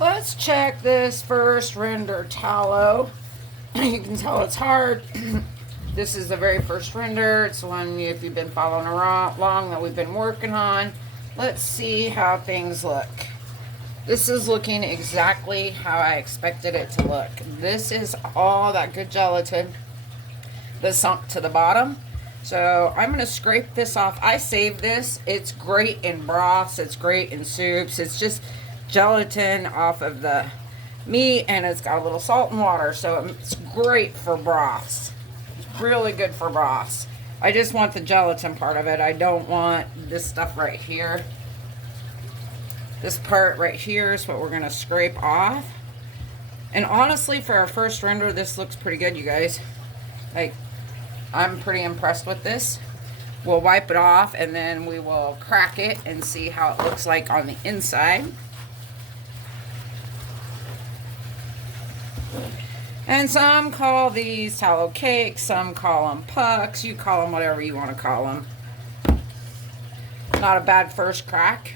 Let's check this first render tallow. You can tell it's hard. This is the very first render. It's the one, if you've been following along, that we've been working on. Let's see how things look. This is looking exactly how I expected it to look. This is all that good gelatin that sunk to the bottom. So I'm going to scrape this off. I saved this. It's great in broths. It's great in soups. It's just gelatin off of the meat, and it's got a little salt and water. So it's great for broths. It's really good for broths. I just want the gelatin part of it. I don't want this stuff right here. This part right here is what we're going to scrape off. And honestly, for our first render, this looks pretty good, you guys. Like, I'm pretty impressed with this. We'll wipe it off and then we will crack it and see how it looks like on the inside. And some call these tallow cakes, some call them pucks. You call them whatever you want to call them. Not a bad first crack.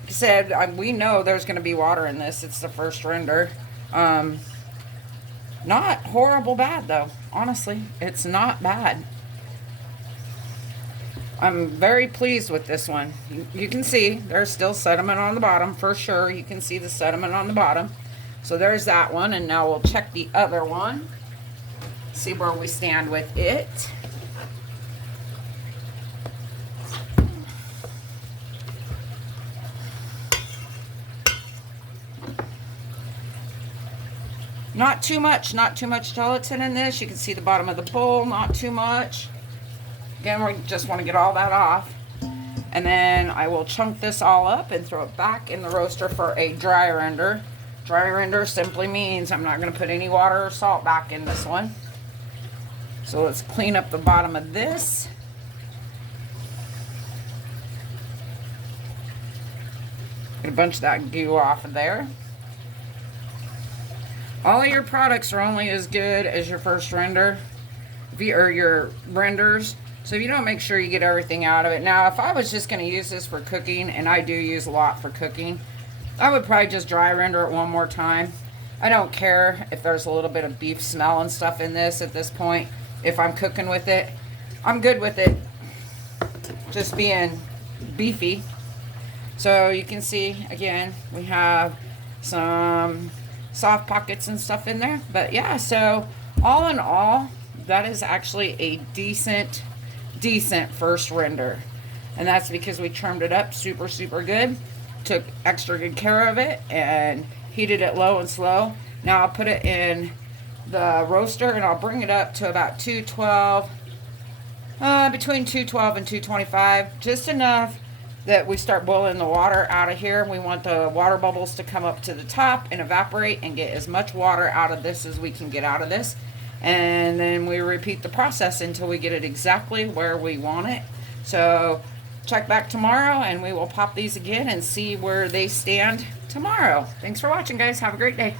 Like I said, we know there's going to be water in this. It's the first render. Not horrible bad though. Honestly, it's not bad. I'm very pleased with this one. You can see there's still sediment on the bottom for sure. You can see the sediment on the bottom. So there's that one, and now we'll check the other one. See where we stand with it. Not too much gelatin in this. You can see the bottom of the bowl, not too much. Again, we just want to get all that off. And then I will chunk this all up and throw it back in the roaster for a dry render. Dry render simply means I'm not going to put any water or salt back in this one. So let's clean up the bottom of this. Get a bunch of that goo off of there. All of your products are only as good as your first render, or your renders. So if you don't make sure you get everything out of it. Now, if I was just going to use this for cooking, and I do use a lot for cooking, I would probably just dry render it one more time. I don't care if there's a little bit of beef smell and stuff in this at this point. If I'm cooking with it, I'm good with it just being beefy. So you can see, again, we have some soft pockets and stuff in there. But yeah, so all in all, that is actually a decent first render. And that's because we trimmed it up super good, took extra good care of it, and heated it low and slow. Now I'll put it in the roaster and I'll bring it up to about 212, between 212 and 225, just enough that we start boiling the water out of here. We want the water bubbles to come up to the top and evaporate and get as much water out of this as we can get out of this. And then we repeat the process until we get it exactly where we want it. So check back tomorrow and we will pop these again and see where they stand tomorrow. Thanks for watching, guys. Have a great day.